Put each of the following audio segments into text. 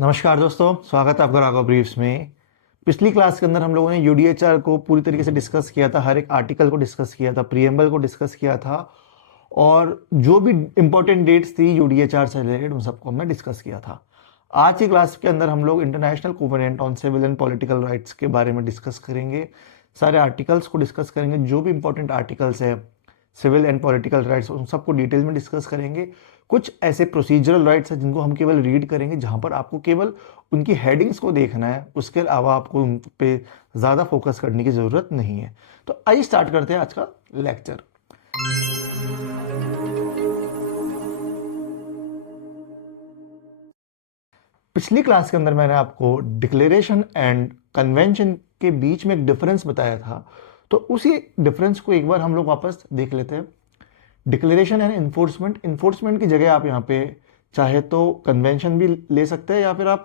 नमस्कार दोस्तों, स्वागत है आपका राघव ब्रीफ्स में। पिछली क्लास के अंदर हम लोगों ने यूडीएचआर को पूरी तरीके से डिस्कस किया था, हर एक आर्टिकल को डिस्कस किया था, प्रीएम्बल को डिस्कस किया था और जो भी इंपॉर्टेंट डेट्स थी यूडीएचआर से रिलेटेड उन सबको हमने डिस्कस किया था। आज की क्लास के अंदर हम लोग international covenant on civil and political rights के बारे में डिस्कस करेंगे। सारे आर्टिकल्स को डिस्कस करेंगे, जो भी इंपॉर्टेंट आर्टिकल्स है सिविल एंड पॉलिटिकल राइट्स उन सबको डिटेल में डिस्कस करेंगे। कुछ ऐसे प्रोसीजरल राइट्स हैं जिनको हम केवल रीड करेंगे, जहां पर आपको केवल उनकी हेडिंग्स को देखना है, उसके अलावा आपको उन पे ज़्यादा फोकस करने की ज़रूरत नहीं है। तो आइए स्टार्ट करते हैं आज का लेक्चर। पिछली क्लास के अंदर मैंने आपको डिक्लेरेशन एंड कन्वेंशन के बीच में एक डिफरेंस बताया था, तो उसी डिफरेंस को एक बार हम लोग वापस देख लेते हैं। डिक्लेरेशन एंड इन्फोर्समेंट की जगह आप यहाँ पे चाहे तो कन्वेंशन भी ले सकते हैं या फिर आप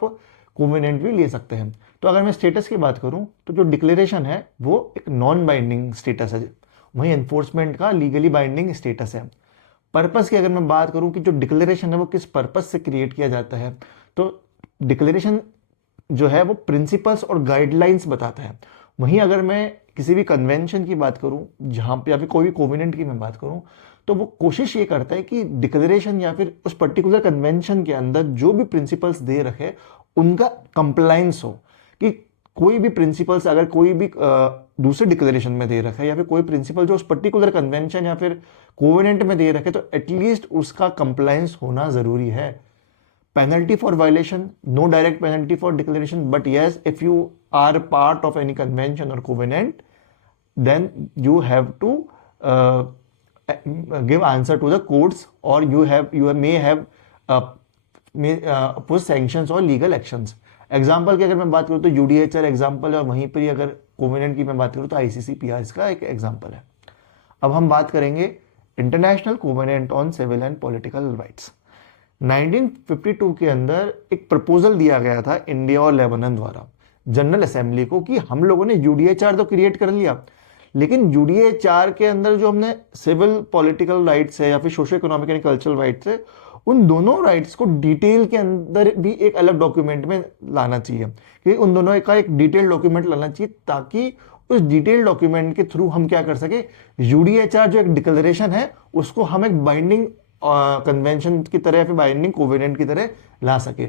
कोवेनेंट भी ले सकते हैं। तो अगर मैं स्टेटस की बात करूं तो जो डिक्लेरेशन है वो एक नॉन बाइंडिंग स्टेटस है, वहीं इन्फोर्समेंट का लीगली बाइंडिंग स्टेटस है। पर्पस की अगर मैं बात करूं कि जो डिक्लेरेशन है वो किस पर्पस से क्रिएट किया जाता है, तो डिक्लेरेशन जो है वो प्रिंसिपल्स और गाइडलाइंस बताता है। वहीं अगर मैं किसी भी कन्वेंशन की बात करूं जहां पे या फिर कोई भी कोवेनेंट की मैं बात करूं, तो वो कोशिश ये करता है कि डिक्लेरेशन या फिर उस पर्टिकुलर कन्वेंशन के अंदर जो भी प्रिंसिपल्स दे रखे उनका कंप्लायंस हो। कि कोई भी प्रिंसिपल्स अगर कोई भी दूसरे डिक्लेरेशन में दे रखा है या फिर कोई प्रिंसिपल जो उस पर्टिकुलर कन्वेंशन या फिर कोवेनेंट में दे रखे, तो एटलीस्ट उसका कंप्लायंस होना जरूरी है। Penalty for violation, no direct penalty for declaration, but yes, if you are part of any convention or covenant, then you have to uh, give answer to the courts, or you may have oppose sanctions or legal actions. Example की अगर मैं बात करूँ तो UDHR example है, और वहीं पर ही अगर कोवेनेंट की मैं बात करूँ तो आईसीसीपीआर इसका एक एग्जाम्पल है। अब हम बात करेंगे international covenant on civil and political rights. 1952 के अंदर एक प्रपोजल दिया गया था इंडिया और लेबनान द्वारा जनरल असेंबली को कि हम लोगों ने यूडीएचआर तो क्रिएट कर लिया, लेकिन यूडीएचआर के अंदर जो हमने सिविल पॉलिटिकल राइट्स है या फिर socio economic and cultural rights है, उन दोनों राइट्स को डिटेल के अंदर भी एक अलग डॉक्यूमेंट में लाना चाहिए। कि उन दोनों का एक डिटेल डॉक्यूमेंट लाना चाहिए ताकि उस डिटेल डॉक्यूमेंट के थ्रू हम क्या कर सके, यूडीएचआर जो एक डिक्लेरेशन है उसको हम एक बाइंडिंग कन्वेंशन की तरह या फिर बाइंडिंग कोवेनेंट की तरह ला सके।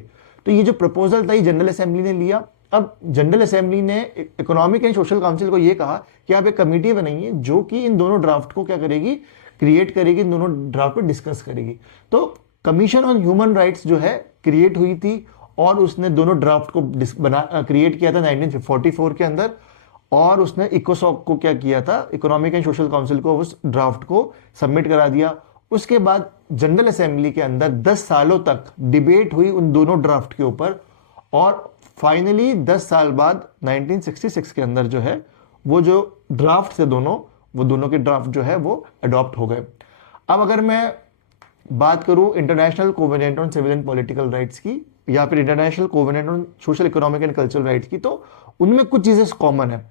तो ये जो प्रपोजल था ये जनरल असेंबली ने लिया। अब जनरल असेंबली ने इकोनॉमिक एंड सोशल काउंसिल को ये कहा कि आप एक कमेटी बनाइए जो कि इन दोनों ड्राफ्ट को क्या करेगी, क्रिएट करेगी, इन दोनों ड्राफ्ट पे डिस्कस करेगी। तो कमीशन ऑन ह्यूमन राइट्स जो है क्रिएट हुई थी और उसने दोनों ड्राफ्ट को क्रिएट किया था 1944 के अंदर, और उसने इकोसॉक को क्या किया था, इकोनॉमिक एंड सोशल काउंसिल को उस ड्राफ्ट को सबमिट करा दिया। उसके बाद जनरल असेंबली के अंदर 10 सालों तक डिबेट हुई उन दोनों ड्राफ्ट के ऊपर, और फाइनली 10 साल बाद 1966 के अंदर जो है वो जो ड्राफ्ट थे वो दोनों के ड्राफ्ट जो है वो अडॉप्ट हो गए। अब अगर मैं बात करूं international covenant on civil and political rights की या फिर international covenant on social economic and cultural rights की, तो उनमें कुछ चीजें कॉमन है।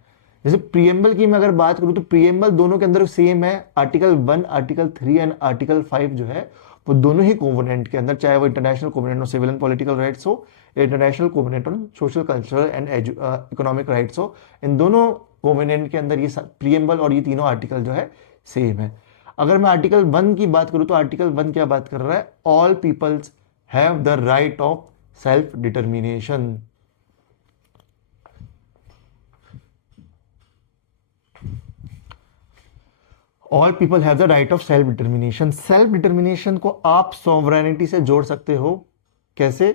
जैसे प्रीएम्बल की मैं अगर बात करूं तो प्रीएम्बल दोनों के अंदर सेम है। आर्टिकल 1, आर्टिकल 3 एंड आर्टिकल 5 जो है वो दोनों ही कोवेनेंट के अंदर, चाहे वो international covenant on civil and political rights हो या international covenant on social cultural and economic rights हो, इन दोनों कोवेनेंट के अंदर ये प्रीएम्बल और ये तीनों आर्टिकल जो है सेम है। अगर मैं आर्टिकल 1 की बात करूं तो आर्टिकल 1 क्या बात कर रहा है, all peoples have the right of self determination. All people have the right of self determination. Self determination को आप सॉवरेनिटी से जोड़ सकते हो। कैसे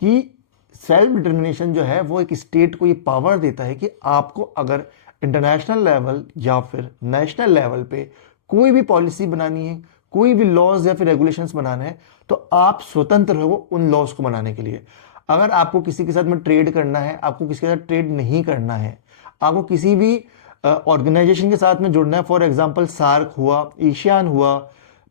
कि सेल्फ डिटर्मिनेशन जो है वो एक स्टेट को ये पावर देता है कि आपको अगर इंटरनेशनल लेवल या फिर नेशनल लेवल पे कोई भी पॉलिसी बनानी है, कोई भी लॉज या फिर रेगुलेशंस बनाना है, तो आप स्वतंत्र हो उन लॉज को बनाने के लिए। अगर आपको किसी के साथ में ट्रेड करना है, आपको किसी के साथ ट्रेड नहीं करना है, आपको किसी भी ऑर्गेनाइजेशन के साथ में जुड़ना है, फॉर एग्जांपल सार्क हुआ, एशियान हुआ,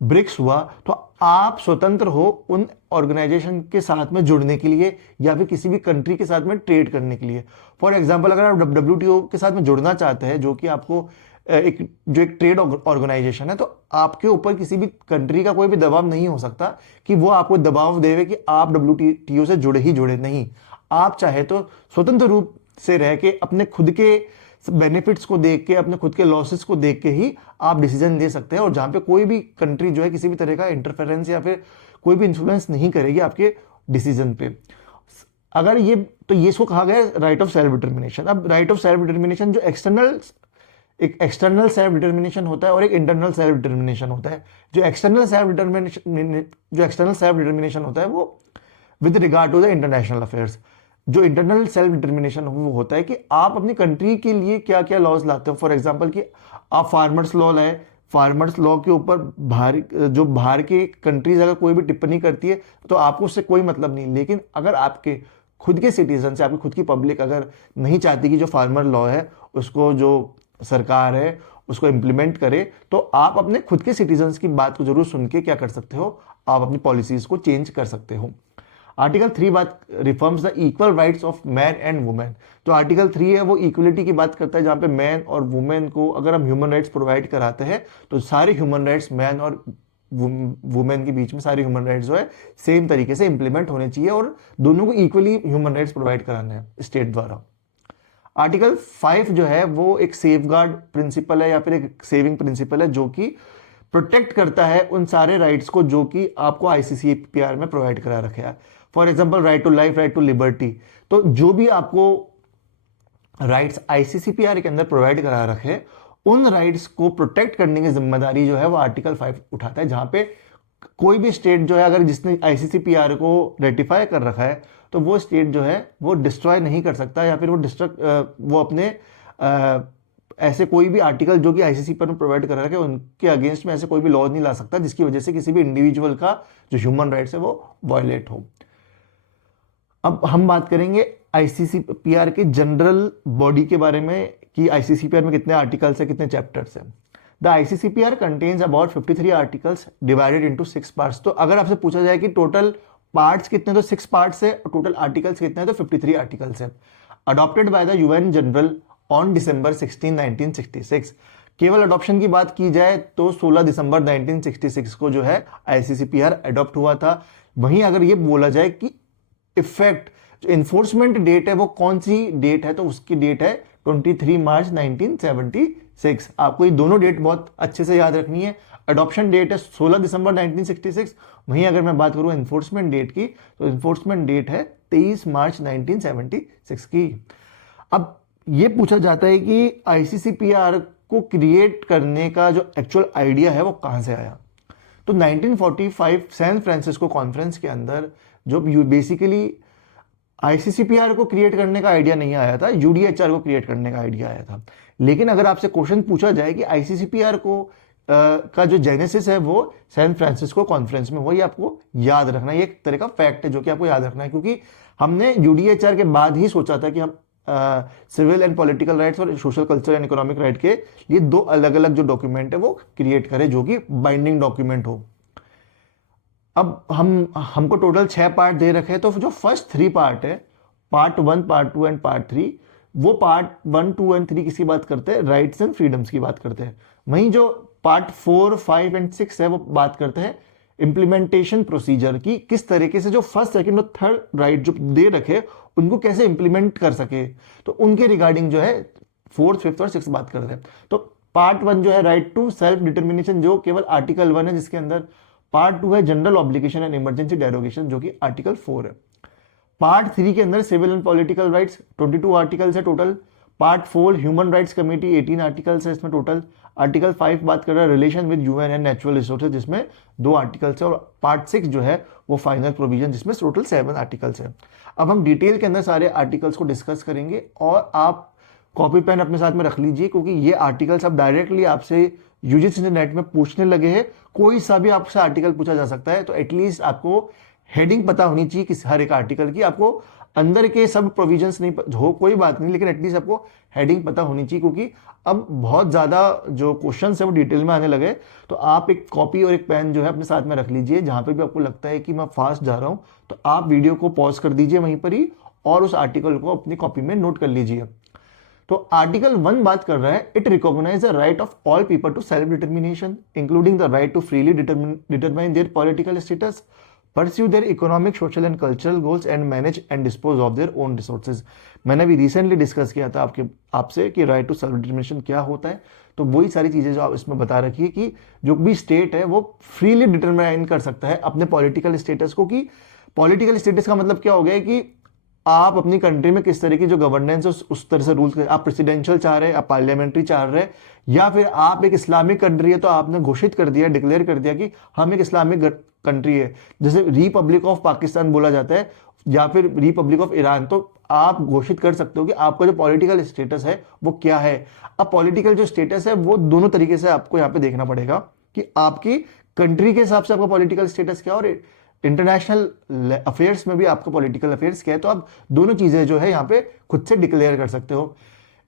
ब्रिक्स हुआ, तो आप स्वतंत्र हो उन ऑर्गेनाइजेशन के साथ में जुड़ने के लिए या फिर किसी भी कंट्री के साथ में ट्रेड करने के लिए। फॉर एग्जांपल अगर आप डब्ल्यूटीओ के साथ में जुड़ना चाहते हैं, जो कि आपको एक ट्रेड ऑर्गेनाइजेशन है, तो आपके ऊपर किसी भी कंट्री का कोई भी दबाव नहीं हो सकता कि वो आपको दबाव देवे कि आप डब्ल्यूटीओ से जुड़े ही जुड़े। नहीं, आप चाहे तो स्वतंत्र रूप से रह के अपने खुद के बेनिफिट्स को देख के, अपने खुद के लॉसेस को देख के ही आप डिसीजन दे सकते हैं, और जहां पे कोई भी कंट्री जो है किसी भी तरह का इंटरफेरेंस या फिर कोई भी इन्फ्लुएंस नहीं करेगी आपके डिसीजन पे। अगर ये तो ये इसको कहा गया है राइट ऑफ सेल्फ डिटर्मिनेशन। अब राइट ऑफ सेल्फ डिटर्मिनेशन जो एक एक्सटर्नल सेल्फ डिटर्मिनेशन होता है और एक इंटरनल सेल्फ डिटर्मिनेशन होता है। जो एक्सटर्नल सेल्फ डिटर्मिनेशन होता है वो with regard to the international affairs. जो इंटरनल सेल्फ डिटर्मिनेशन वो होता है कि आप अपनी कंट्री के लिए क्या क्या लॉज लाते हो। फॉर एग्जांपल कि आप फार्मर्स लॉ लाए, फार्मर्स लॉ के ऊपर बाहर की कंट्रीज अगर कोई भी टिप्पणी करती है तो आपको उससे कोई मतलब नहीं, लेकिन अगर आपके खुद के सिटीजन से, आपकी खुद की पब्लिक अगर नहीं चाहती कि जो फार्मर लॉ है उसको जो सरकार है उसको इम्प्लीमेंट करे, तो आप अपने खुद के सिटीजन्स की बात को जरूर सुन के क्या कर सकते हो, आप अपनी पॉलिसीज को चेंज कर सकते हो। आर्टिकल 3 बात reforms the equal rights of man and women. जो आर्टिकल 3 है वो इक्वलिटी की बात करता है, जहां पे मैन और वुमेन को अगर हम ह्यूमन राइट्स प्रोवाइड कराते हैं तो सारे ह्यूमन राइट्स मैन और वुमेन के बीच में सारे ह्यूमन राइट्स जो है सेम तरीके से इंप्लीमेंट होने चाहिए और दोनों को इक्वली ह्यूमन राइट्स प्रोवाइड कराने हैं स्टेट द्वारा। आर्टिकल 5 जो है वो एक सेफगार्ड प्रिंसिपल है या फिर एक सेविंग प्रिंसिपल है जो कि प्रोटेक्ट करता है उन सारे राइट्स को जो कि आपको आईसीसीपीआर में प्रोवाइड करा रखे हैं। For example right to life, right to liberty. तो जो भी आपको राइट्स आईसीसीपीआर के अंदर प्रोवाइड करा रखे उन राइट्स को प्रोटेक्ट करने की जिम्मेदारी जो है वो आर्टिकल 5 उठाता है, जहां पे कोई भी स्टेट जो है अगर जिसने आईसीसीपीआर को रेटिफाई कर रखा है तो वो स्टेट जो है वो डिस्ट्रॉय नहीं कर सकता या फिर वो अपने ऐसे कोई भी आर्टिकल जो कि आईसीसीपीआर में प्रोवाइड कर रखे उनके अगेंस्ट में ऐसे कोई भी लॉ नहीं ला सकता जिसकी वजह से किसी भी इंडिविजुअल का जो ह्यूमन राइट्स है वो वायलेट हो। अब हम बात करेंगे आईसीसीपीआर के जनरल बॉडी के बारे में कि आईसीसीपीआर में कितने आर्टिकल्स है, कितने चैप्टर्स है। The ICCPR contains about 53 articles divided into 6 parts. तो अगर आपसे पूछा जाए कि टोटल पार्ट्स कितने, तो 6 पार्ट्स है और टोटल आर्टिकल्स कितने हैं, तो 53 आर्टिकल्स है। Adopted by the UN general on December 16, 1966। केवल अडॉप्शन की बात की जाए तो 16 दिसंबर 1966 को जो है आईसीसीपीआर अडॉप्ट हुआ था। वहीं अगर ये बोला जाए कि इफेक्ट जो इन्फोर्समेंट डेट है वो कौन सी डेट है, तो उसकी डेट है 23 मार्च 1976। आपको ये दोनों डेट बहुत अच्छे से याद रखनी है। अडॉप्शन डेट है 16 दिसंबर 1966, वहीं अगर मैं बात करूं एनफोर्समेंट डेट की तो एनफोर्समेंट डेट है 23 मार्च 1976 की। अब ये पूछा जाता है कि आईसीसीपीआर को क्रिएट करने का जो एक्चुअल आइडिया है वो कहां से आया। तो 1945 सैन फ्रांसिस्को कॉन्फ्रेंस के अंदर जो बेसिकली आईसीसीपीआर को क्रिएट करने का आइडिया नहीं आया था, यूडीएचआर को क्रिएट करने का आइडिया आया था। लेकिन अगर आपसे क्वेश्चन पूछा जाए कि आईसीसीपीआर को का जो जेनेसिस है वो सैन फ्रांसिस्को कॉन्फ्रेंस में, वही आपको याद रखना है। ये एक तरह का फैक्ट है जो कि आपको याद रखना है, क्योंकि हमने यूडीएचआर के बाद ही सोचा था कि हम सिविल एंड पॉलिटिकल राइट्स और social culture and economic right के लिए दो अलग अलग जो डॉक्यूमेंट है वो क्रिएट करें जो कि बाइंडिंग डॉक्यूमेंट हो। अब हमको टोटल 6 पार्ट दे रखे हैं, तो जो फर्स्ट 3 पार्ट है, पार्ट 1, पार्ट 2 एंड पार्ट 3, वो पार्ट 1, 2 एंड 3 किसकी बात करते हैं, राइट्स एंड फ्रीडम्स की बात करते हैं। वहीं जो पार्ट 4, 5 एंड 6 है वो बात करते हैं इंप्लीमेंटेशन प्रोसीजर की, किस तरीके से जो फर्स्ट, सेकंड और थर्ड राइट जो दे रखे उनको कैसे इंप्लीमेंट कर सके, तो उनके रिगार्डिंग जो है 4th, 5th और 6th बात करते हैं। तो पार्ट 1 जो है राइट टू सेल्फ डिटर्मिनेशन, जो केवल आर्टिकल 1 है जिसके अंदर। पार्ट 2 है general obligation and emergency derogation जो कि आर्टिकल 4 है। पार्ट 3 के अंदर civil and political rights 22 articles है total. Part 4 human rights committee 18 articles है इसमें टोटल। आर्टिकल 5 बात कर रहा है relation with UN and natural resources जिसमें 2 आर्टिकल्स है, और पार्ट 6 जो है वो फाइनल प्रोविजन जिसमें टोटल 7 आर्टिकल्स है। अब हम डिटेल के अंदर सारे आर्टिकल्स को डिस्कस करेंगे और आप कॉपी पेन अपने साथ में रख लीजिए, क्योंकि ये आर्टिकल्स अब डायरेक्टली आपसे यूजीसी नेट में पूछने लगे हैं। कोई सा भी आपसे आर्टिकल पूछा जा सकता है, तो एटलीस्ट आपको हेडिंग पता होनी चाहिए किस हर एक आर्टिकल की। आपको अंदर के सब प्रोविजंस नहीं हो कोई बात नहीं, लेकिन एटलीस्ट आपको हेडिंग पता होनी चाहिए, क्योंकि अब बहुत ज़्यादा जो क्वेश्चंस है वो डिटेल में आने लगे। तो आप एक कॉपी और एक पेन जो है अपने साथ में रख लीजिए। जहाँ पे भी आपको लगता है कि मैं फास्ट जा रहा हूँ तो आप वीडियो को पॉज कर दीजिए वहीं पर ही और उस आर्टिकल को अपनी कॉपी में नोट कर लीजिए। तो आर्टिकल 1 बात कर रहा है, it recognise the right of all people to self determination including the right to freely determine their political status, pursue their economic, social and cultural goals and manage and dispose of their own resources. मैंने अभी recently discuss किया था आपसे कि right to self determination क्या होता है, तो वही सारी चीज़ें जो आप इसमें बता रखी है कि जो भी स्टेट है वो फ्रीली डिटरमाइन कर सकता है अपने पॉलिटिकल स्टेटस को, कि पॉलिटिकल स्टेटस का मतलब क्या हो गया है कि आप अपनी कंट्री में किस तरह की जो गवर्नेंस है उस तरह से रूल्स, आप प्रेसिडेंशियल चाह रहे हैं, आप पार्लियामेंट्री चाह रहे हैं, या फिर आप एक इस्लामिक कंट्री है तो आपने घोषित कर दिया, डिक्लेयर कर दिया कि हम एक इस्लामिक कंट्री है, जैसे रिपब्लिक ऑफ पाकिस्तान बोला जाता है या फिर रिपब्लिक ऑफ ईरान, तो आप घोषित कर सकते हो कि आपका जो पॉलिटिकल स्टेटस है वो क्या है। अब पॉलिटिकल जो स्टेटस है वो दोनों तरीके से आपको यहाँ पे देखना पड़ेगा कि आपकी कंट्री के हिसाब से आपका पॉलिटिकल स्टेटस क्या है और इंटरनेशनल अफेयर्स में भी आपका पॉलिटिकल अफेयर्स क्या है, तो आप दोनों चीजें जो है यहाँ पे खुद से डिक्लेयर कर सकते हो।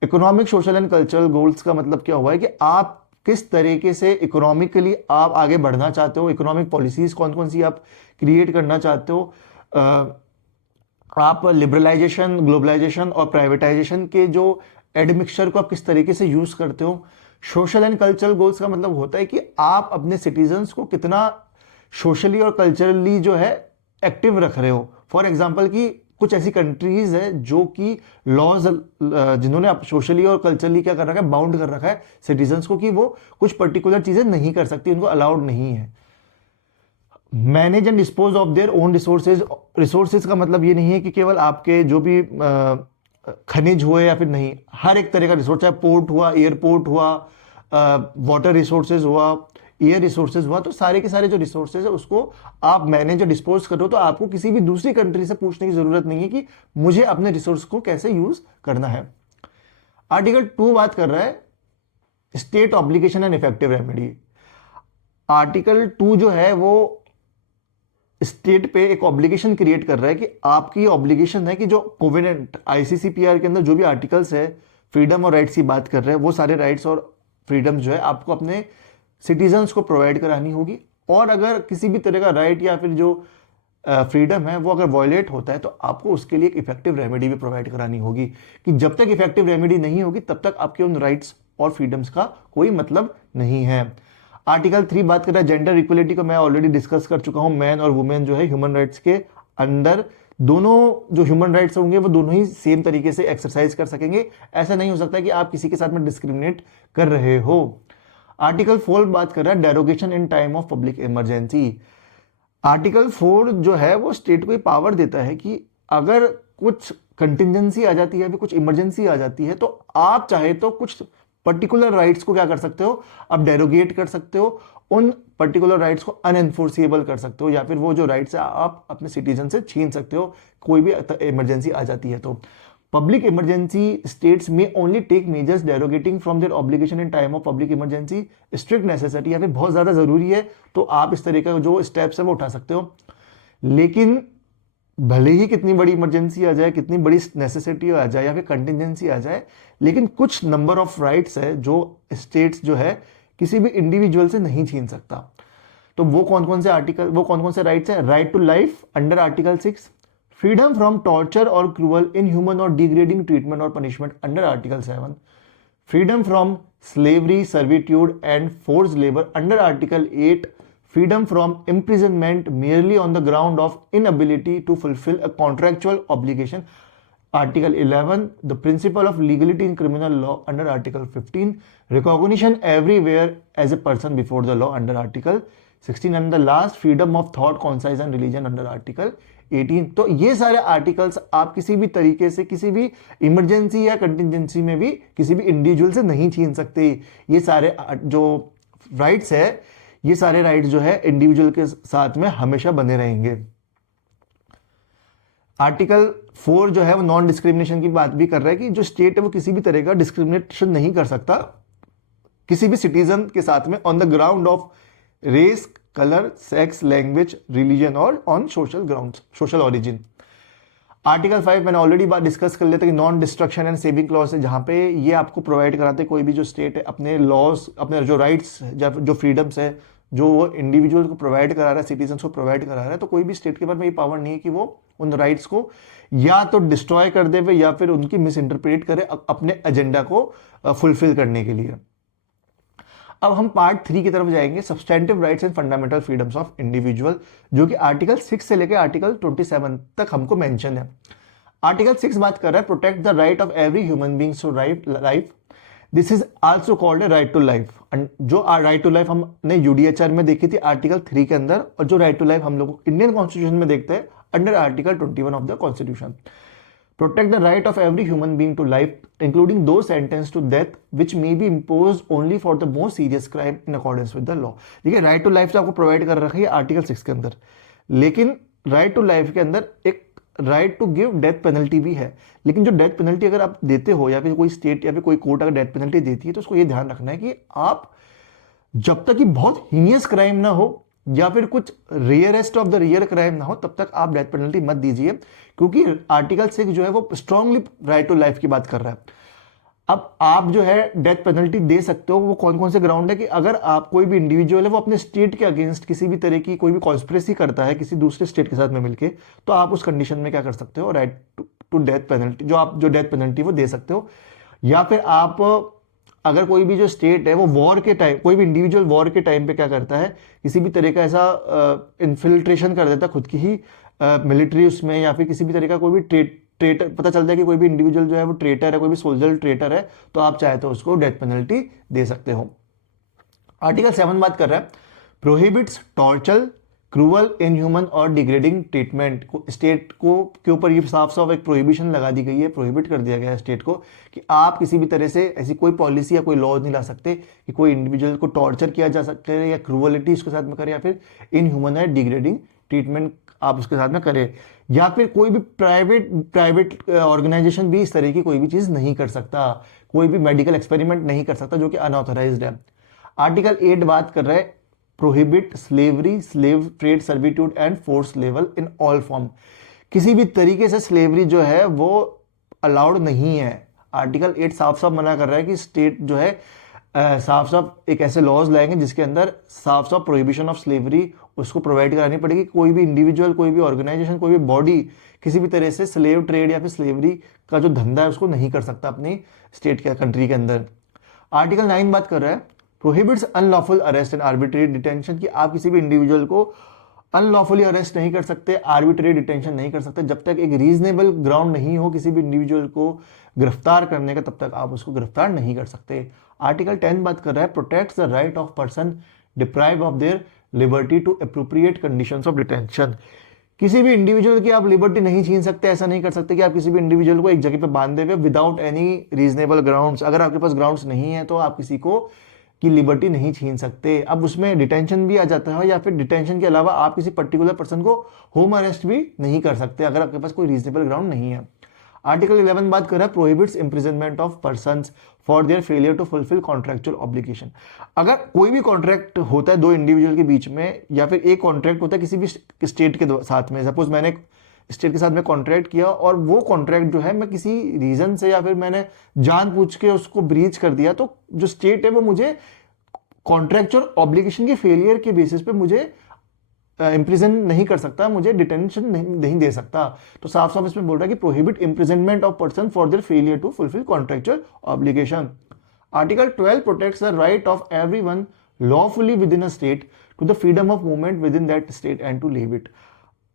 Economic, social and cultural goals का मतलब क्या हुआ है कि आप किस तरीके से इकोनॉमिकली आप आगे बढ़ना चाहते हो, इकोनॉमिक पॉलिसीज कौन कौन सी आप क्रिएट करना चाहते हो, आप लिबरलाइजेशन, ग्लोबलाइजेशन और प्राइवेटाइजेशन के जो एडमिक्सचर को आप किस तरीके से यूज करते हो। सोशल एंड कल्चरल गोल्स का मतलब होता है कि आप अपने सिटीजन्स को कितना सोशली और कल्चरली जो है एक्टिव रख रहे हो। फॉर एग्जाम्पल कि कुछ ऐसी कंट्रीज है जो कि लॉज जिन्होंने सोशली और कल्चरली क्या कर रखा है, बाउंड कर रखा है सिटीजन्स को कि वो कुछ पर्टिकुलर चीजें नहीं कर सकती, उनको अलाउड नहीं है। Manage and dispose of their own resources, resources का मतलब ये नहीं है कि केवल आपके जो भी खनिज हुए या फिर नहीं, हर एक तरह का रिसोर्स, चाहे पोर्ट हुआ, एयरपोर्ट हुआ, वाटर रिसोर्सेज हुआ, एयर रिसोर्सेज हुआ, तो सारे के सारे जो रिसोर्सेज है उसको आप मैनेज और डिस्पोज करो, तो आपको किसी भी दूसरी कंट्री से पूछने की जरूरत नहीं है कि मुझे अपने रिसोर्स को कैसे यूज करना है। आर्टिकल 2 बात कर रहा है state obligation and effective remedy. Article 2 जो है वो स्टेट पे एक ऑब्लिगेशन क्रिएट कर रहा है कि आपकी ऑब्लिगेशन है कि जो कोवेनेंट आईसीसीपीआर के अंदर जो भी आर्टिकल्स है, फ्रीडम और राइट्स की बात कर रहे हैं, वो सारे राइट्स और फ्रीडम जो है आपको अपने सिटीजन्स को प्रोवाइड करानी होगी। और अगर किसी भी तरह का राइट या फिर जो फ्रीडम है वो अगर वायलेट होता है तो आपको उसके लिए एक इफेक्टिव रेमेडी भी प्रोवाइड करानी होगी, कि जब तक इफेक्टिव रेमेडी नहीं होगी तब तक आपके उन राइट्स और फ्रीडम्स का कोई मतलब नहीं है। आर्टिकल 3 बात कर रहा है जेंडर इक्वलिटी को, मैं ऑलरेडी डिस्कस कर चुका हूं। मैन और वुमेन जो है ह्यूमन राइट्स के अंदर दोनों जो ह्यूमन राइट्स होंगे वो दोनों ही सेम तरीके से एक्सरसाइज कर सकेंगे। ऐसा नहीं हो सकता कि आप किसी के साथ में डिस्क्रिमिनेट कर रहे हो। आर्टिकल 4 बात कर रहा है derogation in time of public emergency. Article 4 जो है वो स्टेट को ये पावर देता है कि अगर कुछ कंटिजेंसी आ जाती है, कुछ इमरजेंसी आ जाती है, तो आप चाहे तो कुछ पर्टिकुलर राइट्स को क्या कर सकते हो, आप डेरोगेट कर सकते हो, उन पर्टिकुलर राइट्स को अनएनफोर्सेबल कर सकते हो, या फिर वो जो राइट्स है आप अपने सिटीजन से छीन सकते हो कोई भी इमरजेंसी आ जाती है। तो पब्लिक इमरजेंसी स्टेट्स में only take measures derogating from their obligation in time of public emergency, strict necessity या फिर बहुत ज्यादा जरूरी है तो आप इस तरह का जो स्टेप्स है वो उठा सकते हो। लेकिन भले ही कितनी बड़ी इमरजेंसी आ जाए, कितनी बड़ी नेसेसिटी आ जाए या फिर कंटिजेंसी आ जाए, लेकिन कुछ नंबर ऑफ राइट्स है जो स्टेट्स जो है किसी भी इंडिविजुअल से नहीं छीन सकता। तो वो कौन कौन से राइट्स है? Right to life under article 6, freedom from torture और क्रूअल, इनह्यूमन और डिग्रेडिंग ट्रीटमेंट और punishment under article 7, freedom from slavery, servitude and force labour under article 8, freedom from imprisonment merely on the ground of inability to fulfill a contractual obligation, Article 11, the principle of legality in criminal law under Article 15, recognition everywhere as a person before the law under Article 16, and the last freedom of thought, conscience and religion under Article 18। तो ये सारे articles आप किसी भी तरीके से किसी भी इमरजेंसी या कंटिजेंसी में भी किसी भी इंडिविजुअल से नहीं छीन सकते। ये सारे जो राइट्स है, ये सारे राइट्स जो है इंडिविजुअल के साथ में हमेशा बने रहेंगे। आर्टिकल 4 जो है वो नॉन डिस्क्रिमिनेशन की बात भी कर रहा है कि जो स्टेट है वो किसी भी तरह का डिस्क्रिमिनेशन नहीं कर सकता किसी भी सिटीजन के साथ में on the ground of race, colour, sex, language, religion और on social ground, social origin. Article 5 मैंने ऑलरेडी बात डिस्कस कर लेते कि non destruction and saving clause है, जहां पे ये आपको प्रोवाइड कराते कोई भी जो स्टेट है अपने लॉज, अपने जो राइट्स, जो फ्रीडम्स है जो वो इंडिविजुअल को प्रोवाइड करा रहा है, सिटीजन को प्रोवाइड करा रहा है, तो कोई भी स्टेट के पास में ये पावर नहीं है कि वो उन राइट्स को या तो डिस्ट्रॉय कर दे या फिर उनकी मिस इंटरप्रेट करे अपने एजेंडा को फुलफिल करने के लिए। अब हम पार्ट 3 की तरफ जाएंगे, substantive rights and fundamental freedoms of individual, जो कि आर्टिकल 6 से लेकर आर्टिकल 27 तक हमको मेंशन है। आर्टिकल 6 बात कर रहा है protect the right of every human being to life, this is also called a right to life. जो राइट टू लाइफ हमने यूडीएचआर में देखी थी आर्टिकल 3 के अंदर, और जो राइट टू लाइफ हम लोग इंडियन कॉन्स्टिट्यूशन में देखते हैं under article 21 of the constitution. Protect the right of every human being to life, including those sentenced to death, which may be imposed only for the most serious crime in accordance with the law। देखिए right to life तो आपको provide कर रखी है article 6 के अंदर, लेकिन right to life के अंदर एक right to give death penalty भी है। लेकिन जो डेथ पेनल्टी अगर आप देते हो या फिर कोई स्टेट या फिर कोई कोर्ट अगर डेथ पेनल्टी देती है, तो उसको ये ध्यान रखना है कि आप जब तक कि बहुत हीनियस क्राइम ना हो या फिर कुछ rarest of the rare crime ना हो, तब तक आप डेथ पेनल्टी मत दीजिए, क्योंकि आर्टिकल 6 जो है वो स्ट्रांगली राइट टू लाइफ की बात कर रहा है। अब आप जो है डेथ पेनल्टी दे सकते हो, वो कौन कौन से ग्राउंड है कि अगर आप कोई भी इंडिविजुअल है वो अपने स्टेट के अगेंस्ट किसी भी तरह की कोई भी कॉन्स्पिरेसी करता है किसी दूसरे स्टेट के साथ में मिलके, तो आप उस कंडीशन में क्या कर सकते हो, राइट टू डेथ पेनल्टी, जो डेथ पेनल्टी वो दे सकते हो। या फिर आप अगर कोई भी जो स्टेट है वो वॉर के टाइम, कोई भी इंडिविजुअल वॉर के टाइम पे क्या करता है, किसी भी तरह का ऐसा इन्फिल्ट्रेशन कर देता है खुद की ही मिलिट्री उसमें, या फिर किसी भी तरह का कोई भी ट्रेटर, पता चलता है कि कोई भी इंडिविजुअल जो है वो ट्रेटर है, कोई भी सोल्जर ट्रेटर है, तो आप चाहे तो उसको डेथ पेनल्टी दे सकते हो। आर्टिकल 7 बात कर रहा है प्रोहिबिट्स टॉर्चर, क्रूअल, इनह्यूमन और डिग्रेडिंग ट्रीटमेंट को। स्टेट को के ऊपर ये साफ साफ एक प्रोहिबिशन लगा दी गई है, प्रोहिबिट कर दिया गया है स्टेट को कि आप किसी भी तरह से ऐसी कोई पॉलिसी या कोई लॉ नहीं ला सकते कि कोई इंडिविजुअल को टॉर्चर किया जा सकता है या क्रूअलिटी उसके साथ में करे, या फिर इनह्यूमन है डिग्रेडिंग ट्रीटमेंट आप उसके साथ में करें, या फिर कोई भी प्राइवेट ऑर्गेनाइजेशन भी इस तरह की कोई भी चीज नहीं कर सकता, कोई भी मेडिकल एक्सपेरिमेंट नहीं कर सकता जो कि अनऑथराइज्ड है। आर्टिकल 8 बात कर रहा है prohibit slavery, slave trade, servitude and force level in all form. किसी भी तरीके से स्लेवरी जो है वो अलाउड नहीं है। आर्टिकल 8 साफ साफ मना कर रहा है कि स्टेट जो है साफ साफ एक ऐसे लॉज लाएंगे जिसके अंदर साफ साफ प्रोहिबिशन ऑफ स्लेवरी उसको प्रोवाइड करानी पड़ेगी। कोई भी इंडिविजुअल, कोई भी ऑर्गेनाइजेशन, कोई भी बॉडी किसी भी तरह से स्लेव ट्रेड या फिर स्लेवरी का जो धंधा है उसको नहीं कर सकता अपनी स्टेट के कंट्री के अंदर। आर्टिकल 9 बात कर रहा है prohibits unlawful arrest and arbitrary detention, कि आप किसी भी इंडिविजुअल को अनलॉफुली अरेस्ट नहीं कर सकते, आर्बिट्रेरी डिटेंशन नहीं कर सकते, जब तक एक रीजनेबल ग्राउंड नहीं हो किसी भी इंडिविजुअल को गिरफ्तार करने का, तब तक आप उसको गिरफ्तार नहीं कर सकते। आर्टिकल 10 बात कर रहा है protects the right of person deprive of their liberty to appropriate conditions of detention. किसी भी इंडिविजुअल की आप लिबर्टी नहीं छीन सकते, ऐसा नहीं कर सकते कि आप किसी भी इंडिविजुअल को एक जगह पे बांधे हुए विदाउट एनी रीजनेबल ग्राउंड्स। अगर आपके पास ग्राउंड्स नहीं है तो आप किसी को की लिबर्टी नहीं छीन सकते। अब उसमें डिटेंशन भी आ जाता है, या फिर डिटेंशन के अलावा आप किसी पर्टिकुलर पर्सन को होम अरेस्ट भी नहीं कर सकते अगर आपके पास कोई रीजनेबल ग्राउंड नहीं है। आर्टिकल 11 बात कर रहा है prohibits imprisonment of persons for their failure to fulfil contractual obligation. अगर कोई भी कॉन्ट्रैक्ट होता है दो इंडिविजुअल के बीच में, या फिर एक कॉन्ट्रैक्ट होता है किसी भी स्टेट के साथ में, सपोज मैंने स्टेट के साथ में कॉन्ट्रैक्ट किया और वो कॉन्ट्रैक्ट जो है मैं किसी रीजन से या फिर मैंने जानबूझ के उसको ब्रीच कर दिया, तो जो स्टेट है वो मुझे कॉन्ट्रैक्चुअल ऑब्लिगेशन के फेलियर के बेसिस पे मुझे इम्प्रिजन नहीं कर सकता, मुझे डिटेंशन नहीं दे सकता। तो साफ साफ इसमें बोल रहा है कि prohibit imprisonment of person for their failure to fulfil contractual obligation. Article 12 protects the right of everyone lawfully within a state to the freedom of movement within that state and to leave it.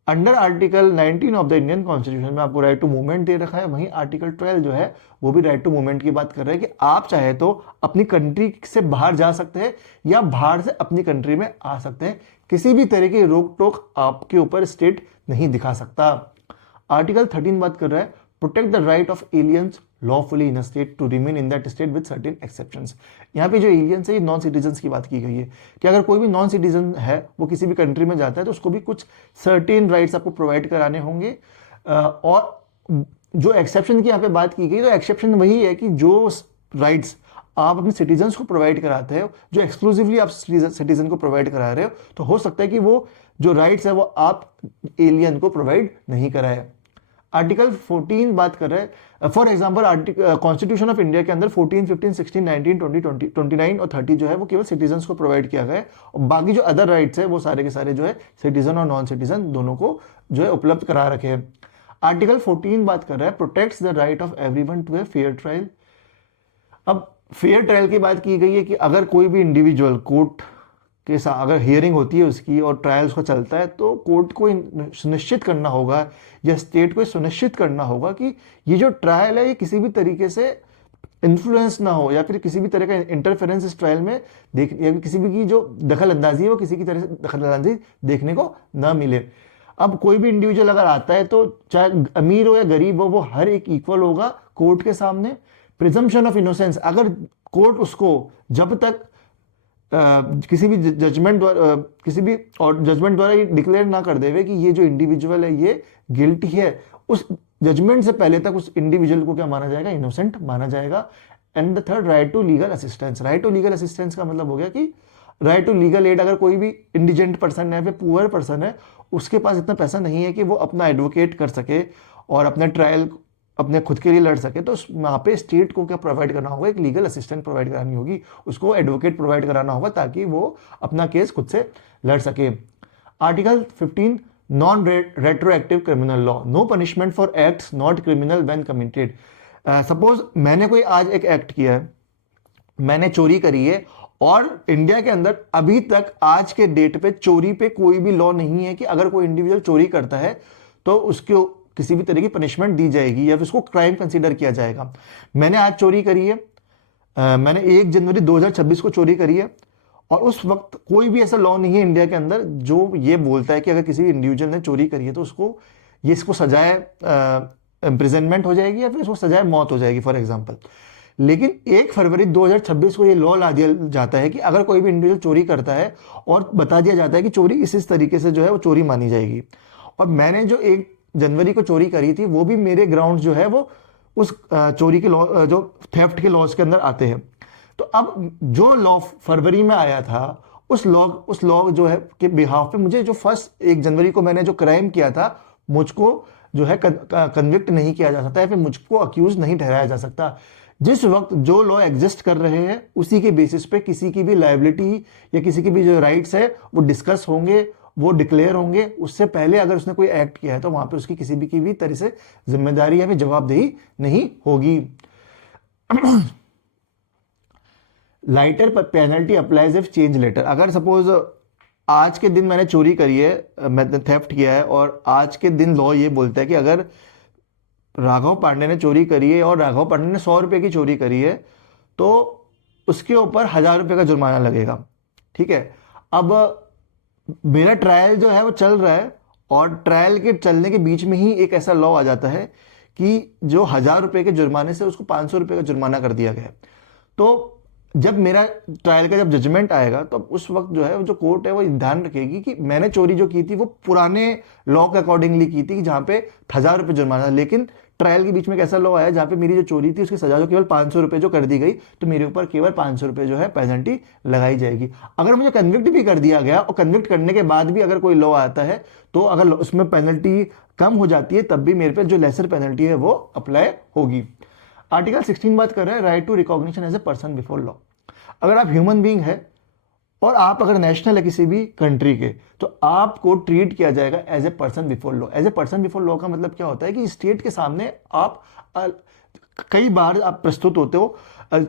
Under article 19 of the Indian constitution में आपको right to movement दे रखा है, वहीं article 12 जो है वो भी right to movement की बात कर रहा है कि आप चाहे तो अपनी कंट्री से बाहर जा सकते हैं या बाहर से अपनी कंट्री में आ सकते हैं, किसी भी तरह की रोक टोक आपके ऊपर स्टेट नहीं दिखा सकता। आर्टिकल 13 बात कर रहा है protect the right of aliens lawfully in a state to remain in that state with certain exceptions. यहाँ पे जो एलियंस है ये नॉन सिटीजन्स की बात की गई है कि अगर कोई भी नॉन सिटीजन है वो किसी भी कंट्री में जाता है तो उसको भी कुछ सर्टेन राइट्स आपको प्रोवाइड कराने होंगे। और जो एक्सेप्शन की यहाँ पे बात की गई, तो एक्सेप्शन वही है कि जो राइट्स आप अपने सिटीजन्स को प्रोवाइड कराते हो, जो एक्सक्लूसिवली आप सिटीजन को प्रोवाइड करा रहे हो, तो हो सकता है कि वो जो राइट्स है वो आप एलियन को प्रोवाइड नहीं कराए। आर्टिकल 14 बात कर रहे हैं for example constitution of India के अंदर 14, 15, 16, 19, 20, 29 और 30 जो है वो केवल सिटीजन्स को प्रोवाइड किया गया है, और बाकी जो अदर राइट्स है वो सारे के सारे जो है सिटीजन और नॉन सिटीजन दोनों को जो है उपलब्ध करा रखे हैं। आर्टिकल 14 बात कर रहा है protects the right of everyone to a fair trial. अब फेयर ट्रायल की बात की गई है कि अगर कोई भी इंडिविजुअल कोर्ट के साथ अगर हियरिंग होती है उसकी और ट्रायल उसका चलता है, तो कोर्ट को सुनिश्चित करना होगा या स्टेट को सुनिश्चित करना होगा कि ये जो ट्रायल है ये किसी भी तरीके से इन्फ्लुएंस ना हो, या फिर किसी भी तरह का इंटरफेरेंस इस ट्रायल में देख, या किसी भी की जो दखल अंदाजी है वो किसी की तरह से दखल अंदाजी देखने को ना मिले। अब कोई भी इंडिविजुअल अगर आता है तो चाहे अमीर हो या गरीब हो, वो हर एक इक्वल होगा कोर्ट के सामने। प्रिजम्पशन ऑफ इनोसेंस, अगर कोर्ट उसको जब तक किसी भी जजमेंट द्वारा किसी भी और जजमेंट द्वारा ये डिक्लेयर ना कर देवे कि ये जो इंडिविजुअल है ये गिल्टी है, उस जजमेंट से पहले तक उस इंडिविजुअल को क्या माना जाएगा, इनोसेंट माना जाएगा। And the third, right to legal assistance. Right to legal assistance का मतलब हो गया कि राइट टू लीगल एड, अगर कोई भी इंडिजेंट पर्सन है, फिर पुअर पर्सन है, उसके पास इतना पैसा नहीं है कि वो अपना एडवोकेट कर सके और अपना ट्रायल अपने खुद के लिए लड़ सके, तो वहाँ पे स्टेट को क्या प्रोवाइड करना होगा, एक लीगल असिस्टेंट प्रोवाइड करानी होगी, उसको एडवोकेट प्रोवाइड कराना होगा ताकि वो अपना केस खुद से लड़ सके। Article 15, non retroactive criminal law, no punishment for acts not criminal when committed. Suppose मैंने कोई आज एक एक्ट किया है, मैंने चोरी करी है, और इंडिया के अंदर अभी तक आज के डेट पे चोरी पे कोई भी लॉ नहीं है कि अगर कोई इंडिविजुअल चोरी करता है तो उसको किसी भी तरह की पनिशमेंट दी जाएगी या फिर उसको क्राइम कंसीडर किया जाएगा। मैंने आज चोरी करी है, मैंने 1 जनवरी 2026 को चोरी करी है, और उस वक्त कोई भी ऐसा लॉ नहीं है इंडिया के अंदर जो ये बोलता है कि अगर किसी इंडिविजुअल ने चोरी करी है तो इसको सजाए इम्प्रिजनमेंट हो जाएगी या फिर इसको सजाए मौत हो जाएगी फॉर एग्जाम्पल। लेकिन 1 फरवरी 2026 को ये लॉ ला दिया जाता है कि अगर कोई भी इंडिविजुअल चोरी करता है और बता दिया जाता है कि चोरी इस तरीके से जो है वो चोरी मानी जाएगी। और मैंने जो 1 जनवरी को चोरी करी थी वो भी मेरे ग्राउंड जो है वो उस चोरी के लॉ, जो थेफ्ट के लॉज के अंदर आते हैं। तो अब जो लॉ फरवरी में आया था उस लॉ जो है के बिहाफ पे मुझे जो फर्स्ट 1 जनवरी को मैंने जो क्राइम किया था मुझको जो है कन्विक्ट नहीं किया जा सकता है, फिर मुझको अक्यूज नहीं ठहराया जा सकता। जिस वक्त जो लॉ एग्जिस्ट कर रहे हैं उसी के बेसिस पे किसी की भी लायबिलिटी या किसी की भी जो राइट्स है वो डिस्कस होंगे, वो डिक्लेयर होंगे। उससे पहले अगर उसने कोई एक्ट किया है तो वहां पे उसकी किसी भी की भी तरह से जिम्मेदारी या फिर जवाबदेही नहीं होगी। Lighter penalty applies if change later, अगर सपोज आज के दिन मैंने चोरी करी है, मैंने थेफ्ट किया है, और आज के दिन लॉ ये बोलता है कि अगर राघव पांडे ने चोरी करी है और राघव पांडे ने 100 रुपए की चोरी करी है तो उसके ऊपर 1000 रुपए का जुर्माना लगेगा। ठीक है, अब मेरा ट्रायल जो है वो चल रहा है और ट्रायल के चलने के बीच में ही एक ऐसा लॉ आ जाता है कि जो 1000 रुपए के जुर्माने से उसको 500 रुपए का जुर्माना कर दिया गया। तो जब मेरा ट्रायल का जब जजमेंट आएगा तो उस वक्त जो है जो कोर्ट है वो ध्यान रखेगी कि मैंने चोरी जो की थी वो पुराने लॉ के अकॉर्डिंगली की थी जहां पे 1000 रुपए जुर्माना, लेकिन ट्रायल के बीच में एक ऐसा लॉ आया जहां पे मेरी जो चोरी थी उसकी सजा जो केवल 500 रुपए जो कर दी गई, तो मेरे ऊपर केवल 500 रुपए जो है पेनल्टी लगाई जाएगी। अगर मुझे कन्विक्ट भी कर दिया गया और कन्विक्ट करने के बाद भी अगर कोई लॉ आता है तो अगर उसमें पेनल्टी कम हो जाती है तब भी मेरे पे जो लेसर पेनल्टी है वो अप्लाई होगी। आर्टिकल 16 बात कर रहे हैं right to recognition as a person before law. अगर आप ह्यूमन बीइंग है और आप अगर नेशनल है किसी भी कंट्री के तो आपको ट्रीट किया जाएगा as a person before law. As a person before law का मतलब क्या होता है कि स्टेट के सामने आप कई बार आप प्रस्तुत होते हो।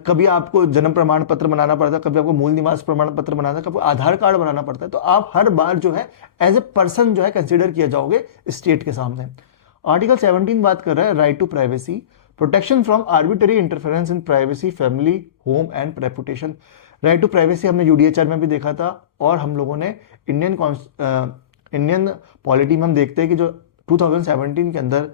कभी आपको जन्म प्रमाण पत्र बनाना पड़ता है, कभी आपको मूल निवास प्रमाण पत्र बनाना है, कभी आधार कार्ड बनाना पड़ता है, तो आप हर बार जो है एज ए पर्सन जो है कंसिडर किया जाओगे स्टेट के सामने। आर्टिकल 17 बात कर रहा है right to privacy, protection from arbitrary interference in privacy, family, home and reputation. Right to privacy हमने यूडीएचआर में भी देखा था और हम लोगों ने इंडियन पॉलिटी में हम देखते हैं कि जो 2017 के अंदर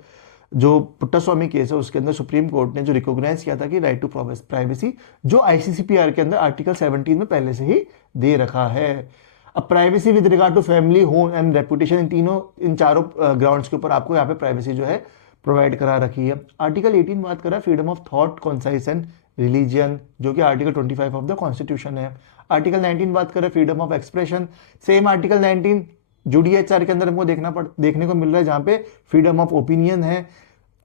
जो पुट्टास्वामी केस है उसके अंदर सुप्रीम कोर्ट ने जो रिकॉग्नाइज किया था कि राइट टू प्राइवेसी जो आईसीसीपीआर के अंदर आर्टिकल 17 में पहले से ही दे रखा है। अब privacy with regard to family, home and reputation, इन चारों ग्राउंड्स के ऊपर आपको यहाँ पे प्राइवेसी जो है प्रोवाइड करा रखी है। आर्टिकल 18 बात कर रहा है freedom of thought, conscience and religion, जो कि आर्टिकल 25 ऑफ द कॉन्स्टिट्यूशन है। आर्टिकल 19 बात कर रहे हैं freedom of expression, same article 19 UDHR के अंदर हमको देखने को मिल रहा है जहां पे फ्रीडम ऑफ ओपिनियन है।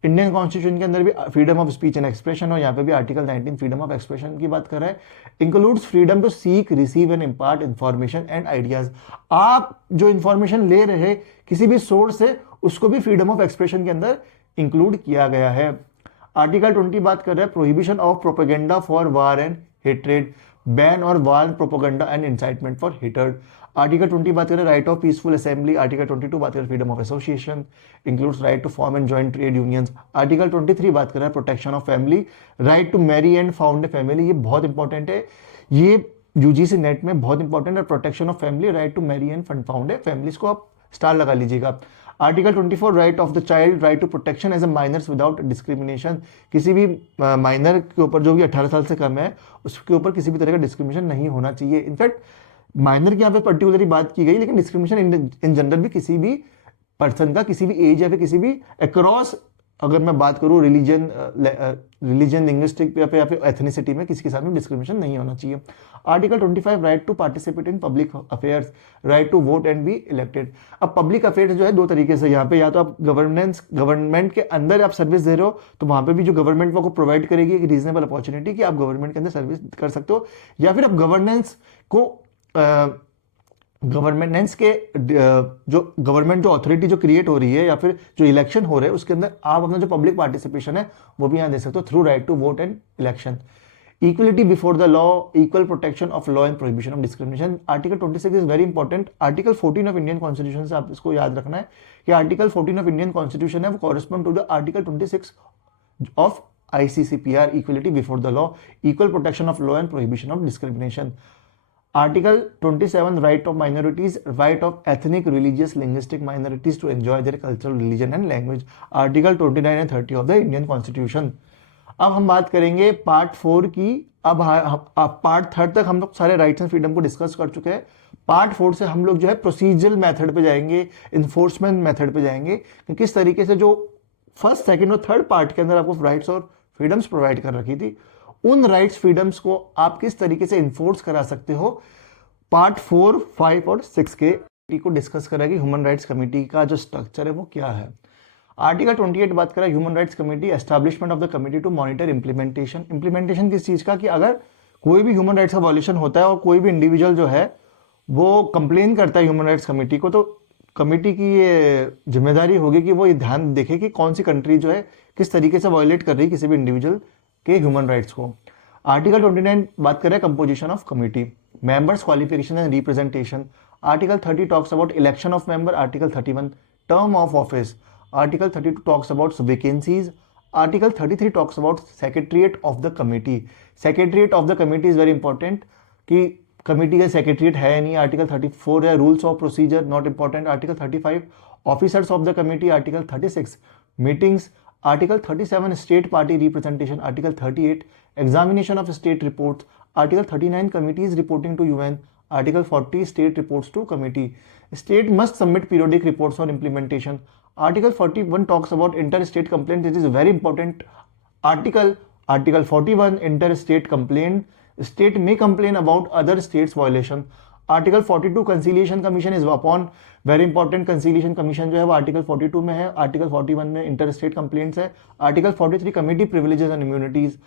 इंडियन कॉन्स्टिट्यूशन के अंदर भी freedom of speech and expression, और यहाँ पे भी आर्टिकल 19 फ्रीडम ऑफ एक्सप्रेशन की बात कर रहा है। Includes freedom to seek, receive and impart information and ideas. आप जो इंफॉर्मेशन ले रहे हैं किसी भी सोर्स से उसको भी फ्रीडम ऑफ एक्सप्रेशन के अंदर इंक्लूड किया गया है। आर्टिकल 20 बात कर रहा है prohibition of propaganda for war and hatred, ban और war propaganda and incitement for hatred. Article 20 बात करें right of peaceful assembly. Article 22 बात करें freedom of association, includes right to form and join trade unions. Article 23 बात कर रहा है protection of family, right to marry and found a family. ये बहुत इंपॉर्टेंट है, ये यूजीसी नेट में बहुत इंपॉर्टेंट है। Protection of family, right to marry and found a family, इसको आप स्टार लगा लीजिएगा। Article 24 right of the child, right to protection as a minors without discrimination. किसी भी माइनर के ऊपर जो भी 18 साल से कम है उसके ऊपर किसी भी तरह का डिस्क्रिमिनेशन नहीं होना चाहिए। इनफैक्ट माइनर की यहाँ पे पर्टिकुलरली बात की गई, लेकिन डिस्क्रिमिनेशन इन जनरल भी किसी भी पर्सन का किसी भी एज या फिर किसी भी अक्रॉस, अगर मैं बात करूँ रिलीजन लिंग्विस्टिक या फिर एथनिसिटी में किसी के साथ में डिस्क्रिमिनेशन नहीं होना चाहिए। Article 25 right to participate in public affairs, right to vote and be elected. अब पब्लिक अफेयर्स जो है दो तरीके से यहाँ पे, या तो आप गवर्नमेंट के अंदर आप सर्विस दे रहे हो तो वहां पे भी जो गवर्नमेंट को प्रोवाइड करेगी एक रीजनेबल अपॉर्चुनिटी कि आप गवर्नमेंट के अंदर सर्विस कर सकते हो, या फिर आप गवर्नेंस को गवर्नेंस के जो गवर्नमेंट जो अथॉरिटी जो क्रिएट हो रही है या फिर जो इलेक्शन हो रहे हैं उसके अंदर आप अपना जो पब्लिक पार्टिसिपेशन है वो भी यहाँ दे सकते हो through right to vote and election. Equality before the law, equal protection of law and prohibition of discrimination. Article 26 is very important. Article 14 of Indian constitution से आप इसको याद रखना है कि आर्टिकल 14 ऑफ इंडियन कॉन्स्टिट्यूशन है वो correspond to the article 26 of ICCPR, equality before the law, equal protection of law and prohibition of discrimination. Article 27 right of minorities, right of ethnic, religious, linguistic minorities to enjoy their cultural, religion and language. Article 29 and 30 of the Indian Constitution. अब हम बात करेंगे part 4 की। अब part 3 तक हम लोग सारे राइट्स एंड फ्रीडम को डिस्कस कर चुके हैं। पार्ट 4 से हम लोग जो है प्रोसीजरल मेथड पे जाएंगे, इन्फोर्समेंट मेथड पे जाएंगे कि किस तरीके से जो फर्स्ट, सेकंड और थर्ड पार्ट के अंदर आपको राइट्स और फ्रीडम्स प्रोवाइड कर रखी थी उन राइट्स फ्रीडम्स को आप किस तरीके से इन्फोर्स करा सकते हो। पार्ट 4, 5 और 6 के को डिस्कस करेगी ह्यूमन राइट्स कमेटी का जो स्ट्रक्चर है वो क्या है। आर्टिकल 28 बात करें human rights committee, establishment of the committee to monitor implementation. Implementation किस चीज का, कि अगर कोई भी ह्यूमन राइट्स का वॉल्यूशन होता है और कोई भी इंडिविजुअल जो है वो कंप्लेन करता है ह्यूमन राइट्स कमेटी को, तो कमेटी की ये जिम्मेदारी होगी कि वो ये ध्यान देखे कि कौन सी कंट्री जो है किस तरीके से वायलेट कर रही है किसी भी इंडिविजुअल के ह्यूमन राइट्स को। आर्टिकल 29 बात करें composition of committee, members, qualification and representation. Article 30 talks about election of member. Article 31 term of office. Article 32 talks about vacancies. Article 33 talks about secretariat of the committee. Secretariat of the committee is very important कि committee का secretariat है नहीं। Article 34 है rules of procedure, not important. Article 35 officers of the committee. Article 36 meetings. Article 37 state party representation. Article 38 examination of state reports. Article 39 committees reporting to UN। Article 40 state reports to committee. State must submit periodic reports on implementation. Article 41 talks about inter state complaint, this is very important article. Article 41 inter state complaint, state may complain about other states violation। Article 42 conciliation commission is upon, very important. Conciliation commission जो है वो article 42 में है। Article 41 में inter state complaints है। Article 43 committee privileges and immunities.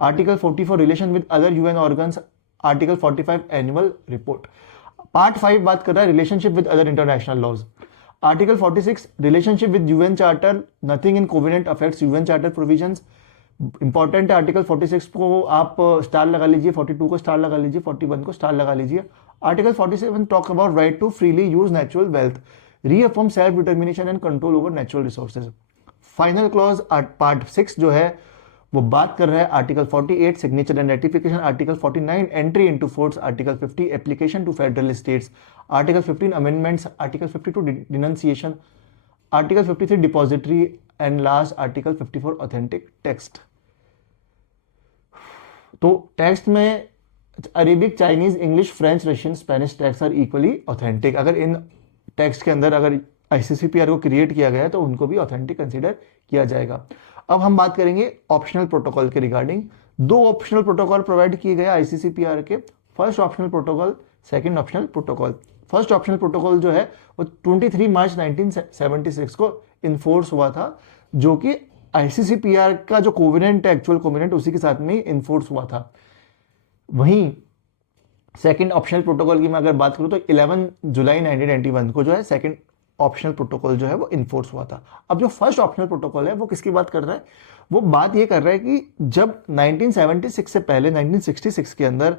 Article 44 relation with other UN organs. Article 45 annual report. Part 5 बात कर रहा है relationship with other international laws. Article 46 relationship with UN charter, nothing in covenant affects UN charter provisions. Important है। Article 46 को आप star लगा लीजिए, 42 को स्टार लगा लीजिए, 41 को स्टार लगा लीजिए। Article 47 talk about right to freely use natural wealth, reaffirm self determination and control over natural resources. Final clause part 6 जो है वो बात कर रहा है article 48 signature and ratification. Article 49 entry into force. Article 50 application to federal states. Article 15 amendments. Article 52 denunciation. Article 53 depository and last article 54 authentic text. तो text में Arabic, Chinese, English, French, Russian, Spanish text are equally authentic. अगर इन text के अंदर अगर ICCPR को create किया गया है तो उनको भी ऑथेंटिक कंसीडर किया जाएगा। अब हम बात करेंगे ऑप्शनल प्रोटोकॉल के रिगार्डिंग। 2 ऑप्शनल प्रोटोकॉल प्रोवाइड किए गए ICCPR के, first optional protocol, second optional protocol. First optional protocol जो है वो 23 मार्च 1976 को इन्फोर्स हुआ था, जो कि ICCPR का जो कोवेनेंट है, एक्चुअल कोवेनेंट, उसी के साथ में इन्फोर्स हुआ था। वहीं सेकंड ऑप्शनल प्रोटोकॉल की मैं अगर बात करूं तो 11 जुलाई 1991 को जो है सेकंड ऑप्शनल प्रोटोकॉल जो है वो इन्फोर्स हुआ था। अब जो फर्स्ट ऑप्शनल प्रोटोकॉल है वो किसकी बात कर रहा है, वो बात ये कर रहा है कि जब 1976 से पहले 1966 के अंदर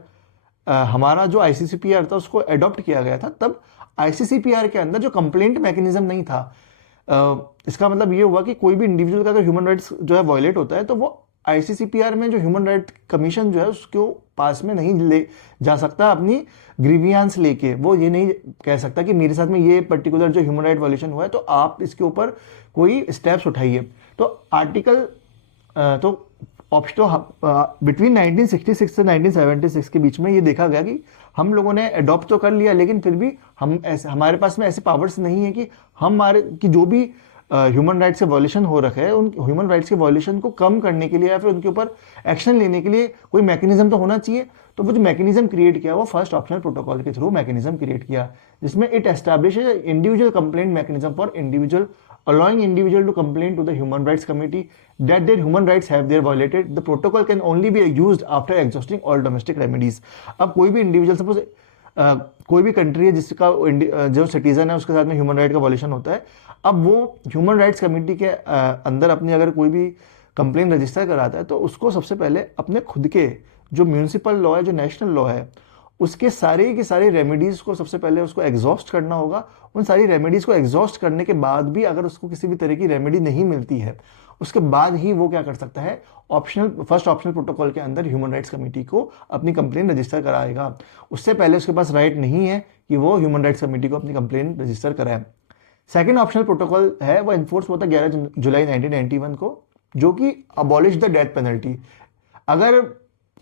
हमारा जो आईसीसीपीआर था उसको अडॉप्ट किया गया था, तब आईसीसीपीआर के अंदर जो कंप्लेंट मैकेनिज्म नहीं था। इसका मतलब ये हुआ कि कोई भी इंडिविजुअल का अगर ह्यूमन राइट्स जो है वायलेट होता है तो वो आईसीसीपीआर में जो ह्यूमन राइट कमीशन जो है उसको पास में नहीं ले जा सकता अपनी ग्रीवियांस लेके। वो ये नहीं कह सकता कि मेरे साथ में ये पर्टिकुलर जो ह्यूमन राइट वायलेशन हुआ है तो आप इसके ऊपर कोई स्टेप्स उठाइए। तो आर्टिकल तो बिटवीन 1966 से 1976 के बीच में ये देखा गया कि हम लोगों ने अडॉप्ट तो कर लिया, लेकिन फिर भी हम ऐसे हमारे पास में ऐसे पावर्स नहीं है कि हमारे कि जो भी ह्यूमन राइट्स के वॉल्यूशन हो रखे हैं उन ह्यूमन राइट्स के वॉल्यूशन को कम करने के लिए या फिर उनके ऊपर एक्शन लेने के लिए कोई मैकेनिज्म तो होना चाहिए। तो वो जो मैकेनिज्म क्रिएट किया वो फर्स्ट ऑप्शनल प्रोटोकॉल के थ्रू मैकेनिज्म क्रिएट किया, जिसमें it establish individual complaint mechanism for individual allowing individual to complain to the human rights committee that their human rights have their violated. The protocol can only be used after exhausting all domestic remedies. अब कोई भी individual suppose कोई भी country है जिसका जो citizen है उसके साथ में ह्यूमन राइट का वॉल्यूशन होता है, अब वो ह्यूमन राइट्स कमेटी के अंदर अपनी अगर कोई भी कंप्लेन रजिस्टर कराता है तो उसको सबसे पहले अपने खुद के जो म्यूनिसिपल लॉ है, जो नेशनल लॉ है, उसके सारे के सारे रेमेडीज को सबसे पहले उसको एग्जॉस्ट करना होगा। उन सारी रेमेडीज को एग्जॉस्ट करने के बाद भी अगर उसको किसी भी तरह की रेमेडी नहीं मिलती है उसके बाद ही वो क्या कर सकता है, फर्स्ट ऑप्शनल प्रोटोकॉल के अंदर ह्यूमन राइट्स कमेटी को अपनी कंप्लेन रजिस्टर कराएगा। उससे पहले उसके पास राइट नहीं है कि वो ह्यूमन राइट्स कमेटी को अपनी कंप्लेन रजिस्टर कराए। सेकेंड ऑप्शनल प्रोटोकॉल है वो इन्फोर्स हुआ था 11 जुलाई 1991 को, जो कि अबॉलिश द डेथ पेनल्टी। अगर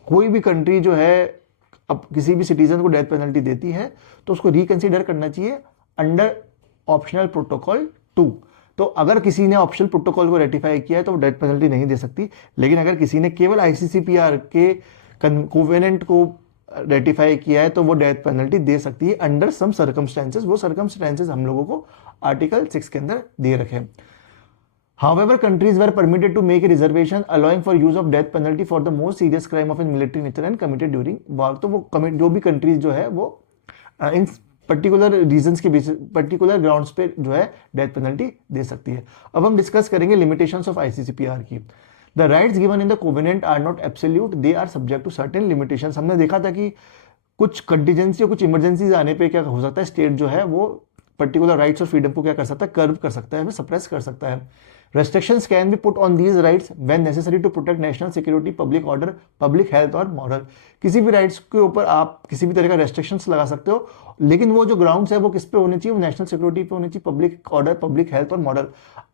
कोई भी कंट्री जो है अब किसी भी सिटीजन को डेथ पेनल्टी देती है तो उसको रिकंसीडर करना चाहिए अंडर ऑप्शनल प्रोटोकॉल 2। तो अगर किसी ने ऑप्शनल प्रोटोकॉल को रेटिफाई किया है तो वो डेथ पेनल्टी नहीं दे सकती, लेकिन अगर किसी ने केवल आईसीसीपीआर के कोवेनेंट को रेटिफाई किया है तो वो डेथ पेनल्टी दे सकती है अंडर सम सर्कमस्टेंसेस। वो सर्कमस्टेंसेस हम लोगों को आर्टिकल 6 के अंदर दे रखे। However, countries were permitted to make a reservation allowing for use of death penalty for the most serious crime of a military nature and committed during war। तो वो जो भी कंट्रीज जो है वो इन पर्टिकुलर रीजंस के बेसिस पर्टिकुलर ग्राउंड्स पे जो है डेथ पेनल्टी दे सकती है। अब हम डिस्कस करेंगे लिमिटेशंस ऑफ आईसीसीपीआर की। The rights given in the covenant are not absolute, they are subject to certain limitations. हमने देखा था कि कुछ कंटीजेंसी और कुछ इमरजेंसीज आने पे क्या हो सकता है, स्टेट जो है वो पर्टिकुलर राइट्स और फ्रीडम को क्या कर सकता है, कर्व कर सकता है, सप्रेस कर सकता है। Restrictions can be put on these rights when necessary to protect national security, public order, public health और moral। किसी भी राइट्स के ऊपर आप किसी भी तरह का रेस्ट्रिक्शंस लगा सकते हो, लेकिन वो जो ग्राउंड्स है वो किस पे होने चाहिए, वो नेशनल सिक्योरिटी पे होनी चाहिए, पब्लिक ऑर्डर, पब्लिक हेल्थ और मॉरल।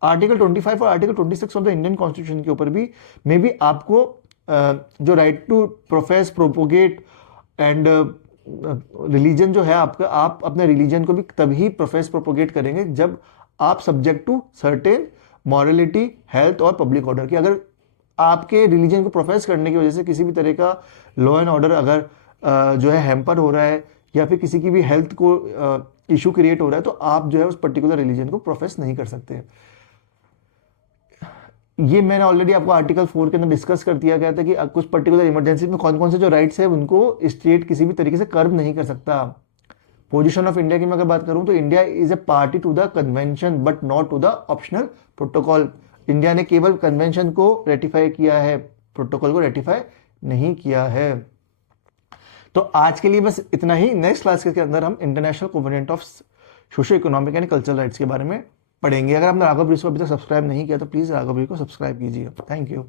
आर्टिकल 25 और article 26 of the Indian constitution के ऊपर भी मे बी आपको जो right to profess, propagate and religion जो है आपका, आप अपने रिलीजन को भी तभी प्रोफेस प्रोपोगेट करेंगे जब आप subject to certain morality, health और पब्लिक ऑर्डर की। अगर आपके रिलीजन को प्रोफेस करने की वजह से किसी भी तरह का लॉ एंड ऑर्डर अगर जो है हैम्पर हो रहा है या फिर किसी की भी हेल्थ को इशू क्रिएट हो रहा है तो आप जो है उस पर्टिकुलर रिलीजन को प्रोफेस नहीं कर सकते। ये मैंने ऑलरेडी आपको आर्टिकल 4 के अंदर डिस्कस कर दिया गया था कि कुछ पर्टिकुलर इमरजेंसी में कौन कौन से जो राइट्स है उनको स्टेट किसी भी तरीके से कर्व नहीं कर सकता। पोजीशन ऑफ इंडिया की मैं अगर बात करूं तो India is a party to the convention but not to the optional protocol. India ने केवल कन्वेंशन को रेटिफाई किया है, प्रोटोकॉल को रेटिफाई नहीं किया है। तो आज के लिए बस इतना ही। नेक्स्ट क्लास के अंदर हम international covenant of socio economic and cultural rights के बारे में पढ़ेंगे। अगर आपने राघव ब्रिज को अभी तक सब्सक्राइब नहीं किया तो प्लीज राघव ब्रिज को सब्सक्राइब कीजिए। Thank you.